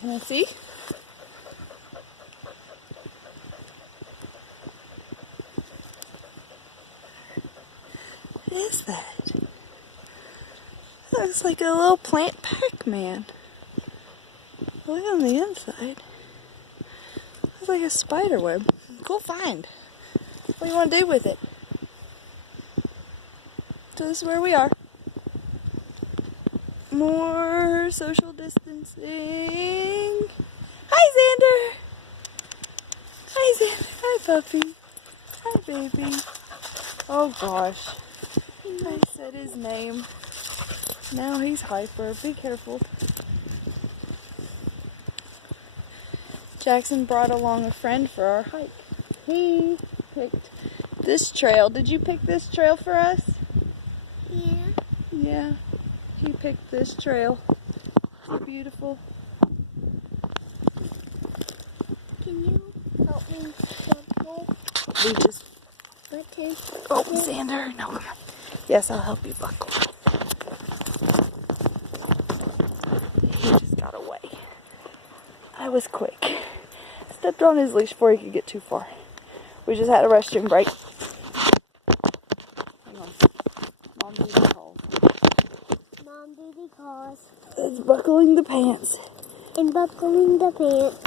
Can I see? What is that? That looks like a little plant Pac-Man. Look on the inside. Looks like a spider web. Cool find. What do you want to do with it? So this is where we are. More social distancing. Hi, Xander. Hi, Xander. Hi, puppy. Hi, baby. Oh, gosh. I said his name. Now he's hyper. Be careful. Jackson brought along a friend for our hike. He picked this trail. Did you pick this trail for us? Yeah. Yeah. He picked this trail. It's beautiful. Can you help me buckle? We just... Button. Oh, Xander. No, come on. Yes, I'll help you buckle. He just got away. I was quick. Stepped on his leash before he could get too far. We just had a restroom break. Hang on. Mom duty calls. Mom duty calls. It's buckling the pants. And buckling the pants.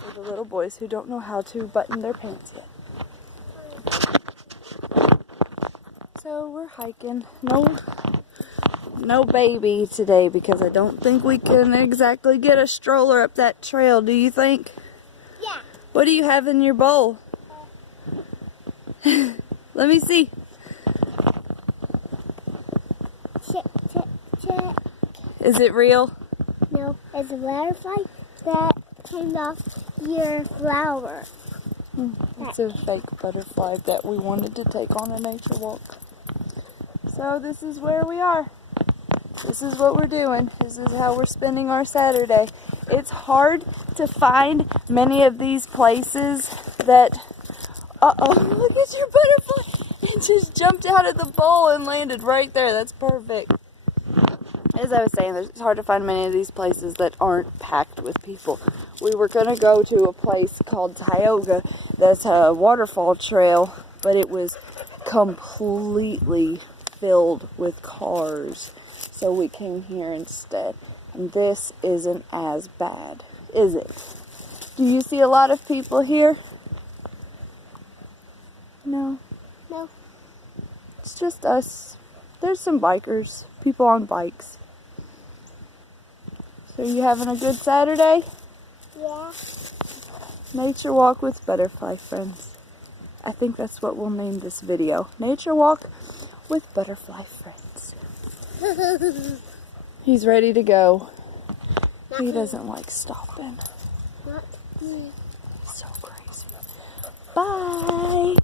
For the little boys who don't know how to button their pants yet. So we're hiking. No baby today because I don't think we can exactly get a stroller up that trail. Do you think? Yeah. What do you have in your bowl? Let me see. Check, check, check. Is it real? No, it's a butterfly that came off your flower. It's a fake butterfly that we wanted to take on a nature walk. So this is where we are. This is what we're doing. This is how we're spending our Saturday. It's hard to find many of these places that... Uh-oh, look at your butterfly. It just jumped out of the bowl and landed right there. That's perfect. As I was saying, it's hard to find many of these places that aren't packed with people. We were going to go to a place called Tioga that's a waterfall trail, but it was completely filled with cars. So we came here instead. And this isn't as bad, is it? Do you see a lot of people here? No. No. It's just us. There's some bikers, people on bikes. So you having a good Saturday? Yeah. Nature walk with butterfly friends. I think that's what we'll name this video. Nature walk with butterfly friends. He's ready to go. He doesn't like stopping. Not me. So crazy. Bye.